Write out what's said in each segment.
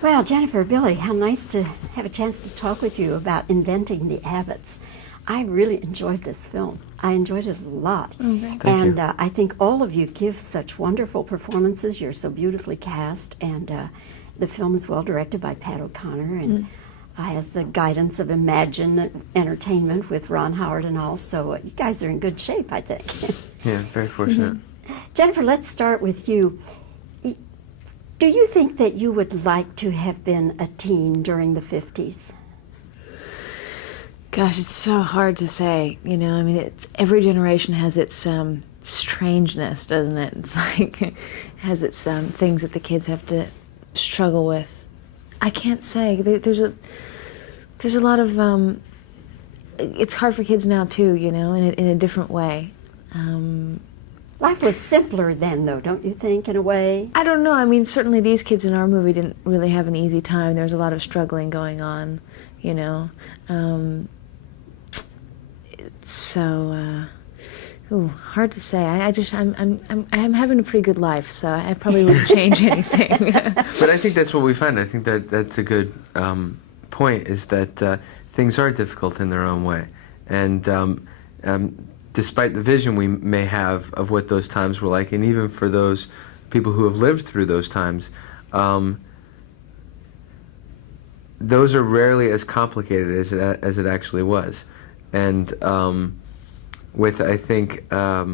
Well, Jennifer, Billy, how nice to have a chance to talk with you about inventing the Abbots. I really enjoyed this film. I enjoyed it a lot. Thank and you. I think all of you give such wonderful performances. You're so beautifully cast, and the film is well directed by Pat O'Connor and has the guidance of Imagine Entertainment with Ron Howard and all. So you guys are in good shape, I think. Yeah, very fortunate. Jennifer, let's start with you. Do you think that you would like to have been a teen during the 50s? Gosh, it's so hard to say. You know, I mean, every generation has its strangeness, doesn't it? It's like has its things that the kids have to struggle with. I can't say. There's a lot of. It's hard for kids now too, you know, in a different way. Life was simpler then, though, don't you think, in a way? I don't know. I mean, certainly these kids in our movie didn't really have an easy time. There was a lot of struggling going on, you know. Hard to say. I'm having a pretty good life, so I probably wouldn't change anything. But I think that's what we find. I think that's a good point, is that things are difficult in their own way. And despite the vision we may have of what those times were like, and even for those people who have lived through those times, those are rarely as complicated as it actually was. And with, I think, a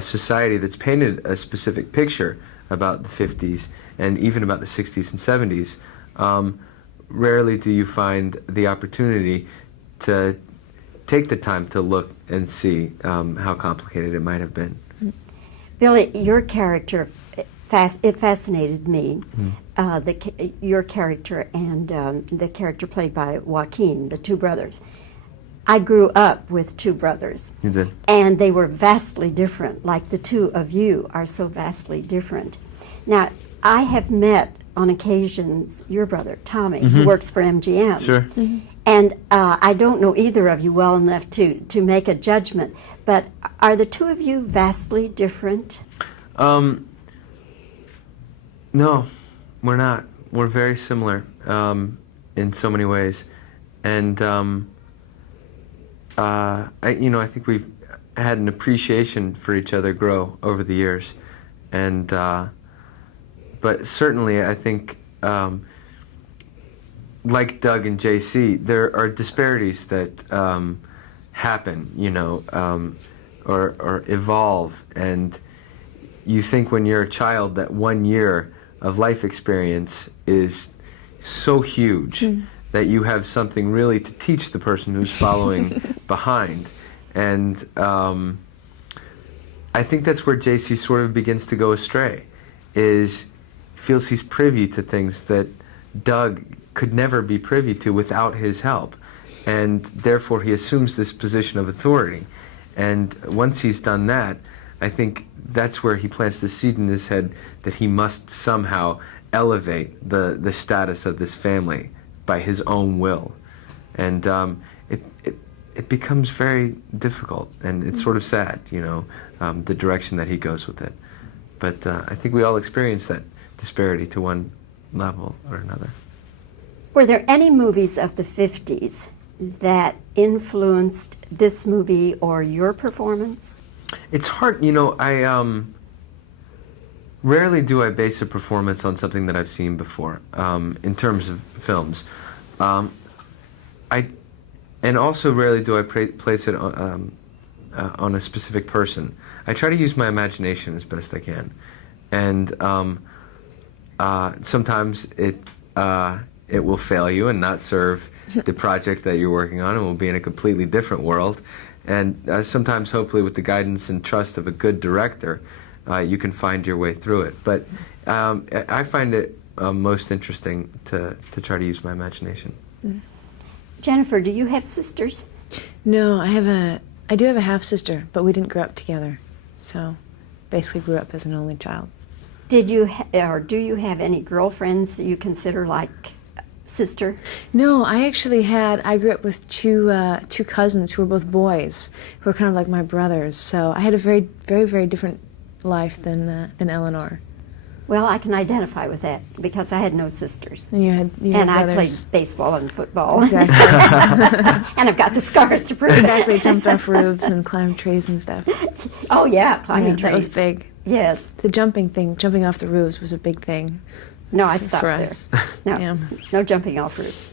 society that's painted a specific picture about the 50s and even about the 60s and 70s, rarely do you find the opportunity to take the time to look and see how complicated it might have been. Billy, your character, it fascinated me. Your character and the character played by Joaquin, the two brothers. I grew up with two brothers. You did. And they were vastly different, like the two of you are so vastly different. Now, I have met on occasions your brother, Tommy, who works for MGM. Sure. And I don't know either of you well enough to make a judgment, but are the two of you vastly different? No, we're not. We're very similar in so many ways. And I think we've had an appreciation for each other grow over the years. And but certainly I think, like Doug and JC, there are disparities that happen, you know, or evolve. And you think when you're a child that 1 year of life experience is so huge that you have something really to teach the person who's following behind. And I think that's where JC sort of begins to go astray, is feels he's privy to things that Doug could never be privy to without his help. And therefore he assumes this position of authority. And once he's done that, I think that's where he plants the seed in his head that he must somehow elevate the status of this family by his own will. And it becomes very difficult, and it's sort of sad, you know, the direction that he goes with it. But I think we all experience that disparity to one level or another. Were there any movies of the 50s that influenced this movie or your performance? It's hard, you know, rarely do I base a performance on something that I've seen before, in terms of films. And also rarely do I place it on a specific person. I try to use my imagination as best I can. And sometimes it will fail you and not serve the project that you're working on, and will be in a completely different world. And sometimes, hopefully, with the guidance and trust of a good director, you can find your way through it. But I find it most interesting to try to use my imagination. Jennifer, do you have sisters? No, I do have a half-sister, but we didn't grow up together. So basically grew up as an only child. Did you or do you have any girlfriends that you consider like sister? No, I grew up with two cousins who were both boys, who were kind of like my brothers. So I had a very, very, very different life than Eleanor. Well, I can identify with that because I had no sisters. And you had And I played brothers. baseball and football. Exactly. And I've got the scars to prove it. Exactly. Jumped off roofs and climbed trees and stuff. Oh, yeah, climbing Yeah, trees. that was big. Yes. The jumping thing, jumping off the roofs, was a big thing. No, I stopped for there. us. No, Yeah. no jumping off roofs.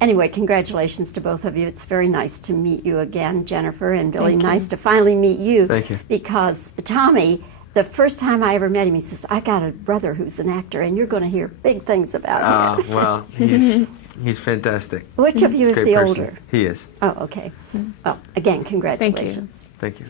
Anyway, congratulations to both of you. It's very nice to meet you again, Jennifer, and Billy. Thank you. Nice to finally meet you. Thank you. Because Tommy, the first time I ever met him, he says, I got a brother who's an actor, and you're going to hear big things about him. Well, he's fantastic. Which of you is Great the person. older? He is. Oh, okay. Well, again, congratulations. Thank you.